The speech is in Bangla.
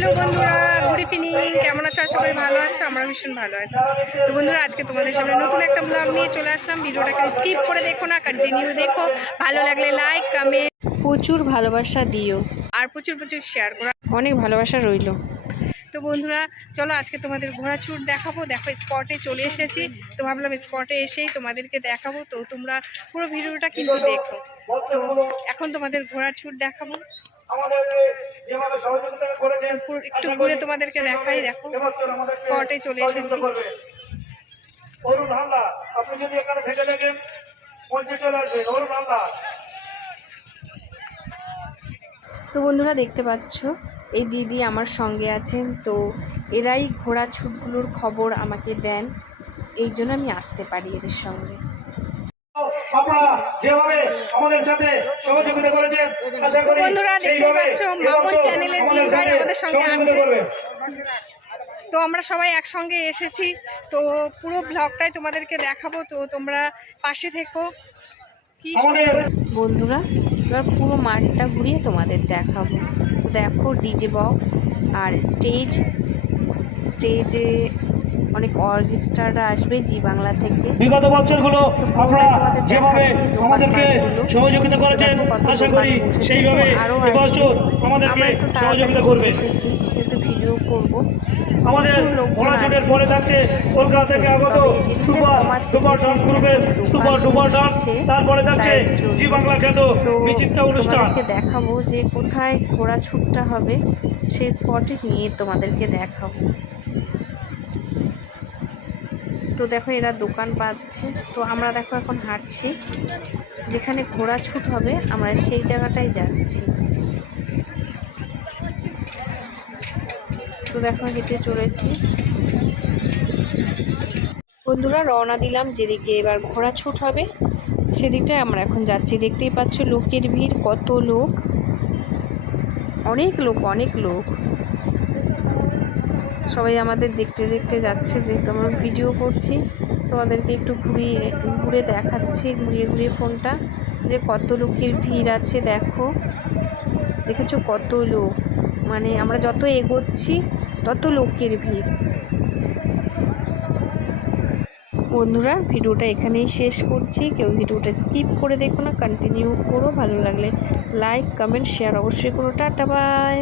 হ্যালো বন্ধুরা গুড ইভিনিং কেমন আছো? আশা করি ভালো আছো আমরা ভীষণ ভালো আছি। তো বন্ধুরা, আজকে তোমাদের সামনে নতুন একটা ব্লগ নিয়ে চলে আসলাম। ভিডিওটাকে স্কিপ করে দেখো না কন্টিনিউ দেখো। ভালো লাগলে লাইক কমেন্ট প্রচুর ভালোবাসা দিও। আর প্রচুর প্রচুর শেয়ার করো। অনেক ভালোবাসা রইল। তো বন্ধুরা, চলো আজকে তোমাদের ঘোড়া ছুট দেখাবো। দেখো স্পটে চলে এসেছি। তো ভাবলাম স্পটে এসেই তোমাদেরকে দেখাবো। তো তোমরা পুরো ভিডিওটা কিন্তু দেখো। তো এখন তোমাদের ঘোড়া ছুট দেখাবো। একটু ঘুরে তোমাদেরকে দেখাই দেখো স্পটে চলে এসেছি। অরুণ হালদা আপনি যদি এখানে থেকে দেখেন মঞ্চে চলে আসবেন। অরুণ হালদা তো বন্ধুরা দেখতে পাচ্ছ এই দিদি আমার সঙ্গে আছেন তো এরাই ঘোড়া ছুটগুলোর খবর আমাকে দেন এই জন্য আমি আসতে পারি এদের সঙ্গে। আপনারা যেভাবে আমাদের সাথে সহযোগিতা করেছেন আশা করি বন্ধুরা দেখতেই পাচ্ছ, মামুন চ্যানেলের আমাদের ভাই আমাদের সঙ্গে আছে। তো আমরা সবাই একসঙ্গে এসেছি। তো পুরো ব্লগটাই তোমাদেরকে দেখাবো। তো তোমরা পাশে থেকো। কি বন্ধুরা এবার পুরো মাঠটা ঘুরিয়ে তোমাদের দেখাবো। তো দেখো ডিজে বক্স আর স্টেজ স্টেজে অনেক অর্কেস্ট্রারা আসবে জি বাংলা থেকে। বিগত বছরগুলো আপনারা যেভাবে আমাদেরকে সহযোগিতা করেছেন আশা করি সেইভাবে এবছর আমাদেরকে সহযোগিতা করবে। যেহেতু ভিডিও করব। আমাদের আছে। পরে থাকছে কলকাতা থেকে আগত সুপার সুপার ডান্স গ্রুপের সুপার ডুপার ডান্স তারপরে থাকছে জি বাংলা খ্যাত বিচিত্রা অনুষ্ঠান। দেখাবো যে কোথায় ঘোড়া ছুটটা হবে সেই স্পটে নিয়ে তোমাদেরকে দেখাবো। তো দেখো এরা দোকান পাচ্ছে। তো আমরা দেখো এখন হাঁটছি। যেখানে ঘোড়া ছুট হবে, আমরা সেই জায়গাটাই যাচ্ছি। তো দেখো হেঁটে চলেছি। বন্ধুরা, রওনা দিলাম যেদিকে এবার ঘোড়া ছুট হবে, সেদিকটায় আমরা এখন যাচ্ছি। দেখতেই পাচ্ছ লোকের ভিড়, কত লোক। অনেক লোক অনেক লোক। সবাই আমাদের দেখতে দেখতে যাচ্ছে যেহেতু আমরা ভিডিও করছি। তোমাদেরকে একটু ঘুরিয়ে, ঘুরে দেখাচ্ছি, ঘুরিয়ে ঘুরিয়ে ফোনটা। যে কত লোকের ভিড় আছে দেখো। দেখেছ কত লোক? মানে আমরা যত এগোচ্ছি, তত লোকের ভিড়। বন্ধুরা, ভিডিওটা এখানেই শেষ করছি। কেউ ভিডিওটা স্কিপ করে দেখো না কন্টিনিউ করো। ভালো লাগলে লাইক কমেন্ট শেয়ার অবশ্যই করো। Tata bye